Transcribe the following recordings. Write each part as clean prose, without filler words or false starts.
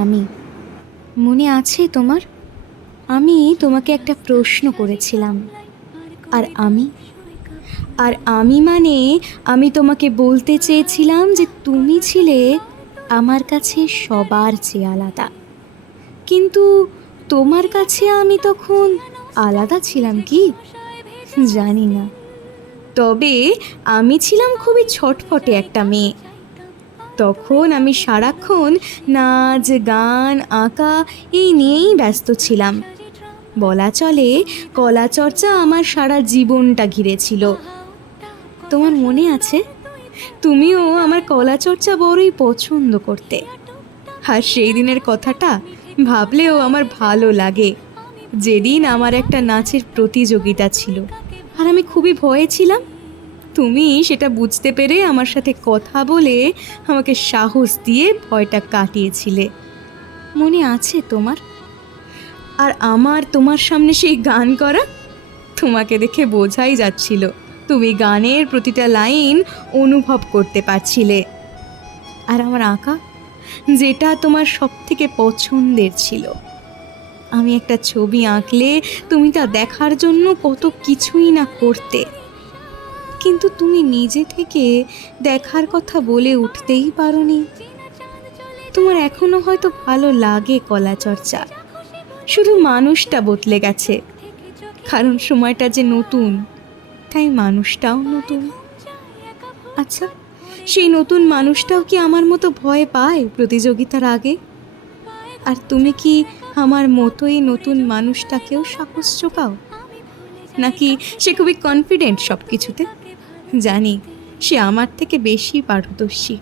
আমি। মনে আছে তোমার? আমি তোমাকে একটা প্রশ্ন করেছিলাম। আর আমি আর আমি মানে আমি তোমাকে বলতে চেয়েছিলাম যে তুমি ছিলে আমার কাছে সবার চেয়ে আলাদা। কিন্তু তোমার কাছে আমি তখন আলাদা ছিলাম কি জানি না। তবে আমি ছিলাম খুবই ছটফটে একটা মেয়ে। তখন আমি সারাক্ষণ নাচ, গান, আঁকা এই নিয়েই ব্যস্ত ছিলাম। বলা চলে কলা চর্চা আমার সারা জীবনটা ঘিরেছিল। তোমার মনে আছে? তুমিও আমার কলা চর্চা বড়ই পছন্দ করতে। আর সেই দিনের কথাটা ভাবলেও আমার ভালো লাগে, যেদিন আমার একটা নাচের প্রতিযোগিতা ছিল আর আমি খুবই ভয়ে ছিলাম। তুমি সেটা বুঝতে পেরে আমার সাথে কথা বলে আমাকে সাহস দিয়ে ভয়টা কাটিয়েছিলে। মনে আছে তোমার? আর আমার তোমার সামনে সেই গান করা, তোমাকে দেখে বোঝাই যাচ্ছিল তুমি গানের প্রতিটা লাইন অনুভব করতে পারছিলে। আর আমার আঁকা, যেটা তোমার সবথেকে পছন্দের ছিল। আমি একটা ছবি আঁকলে তুমি তা দেখার জন্য কত কিছুই না করতে, কিন্তু তুমি নিজে থেকে দেখার কথা বলে উঠতেই পারোনি। তোমার এখনো হয়তো ভালো লাগে কলা চর্চা, শুধু মানুষটা বদলে গেছে। কারণ সময়টা যে নতুন, তাই মানুষটাও নতুন। আচ্ছা, সেই নতুন মানুষটাও কি আমার মতো ভয় পায় প্রতিযোগিতার আগে? আর তুমি কি আমার মতোই নতুন মানুষটাকেও সাহস যোগাও? নাকি সে খুবই কনফিডেন্ট সব কিছুতে? জানি সে আমার থেকে বেশি পারদর্শী,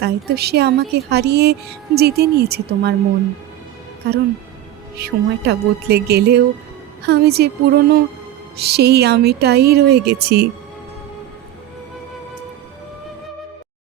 তাই তো সে আমাকে হারিয়ে জিতে নিয়েছে তোমার মন। কারণ সময়টা বদলে গেলেও আমি যে পুরনো সেই আমিটাই রয়ে গেছি।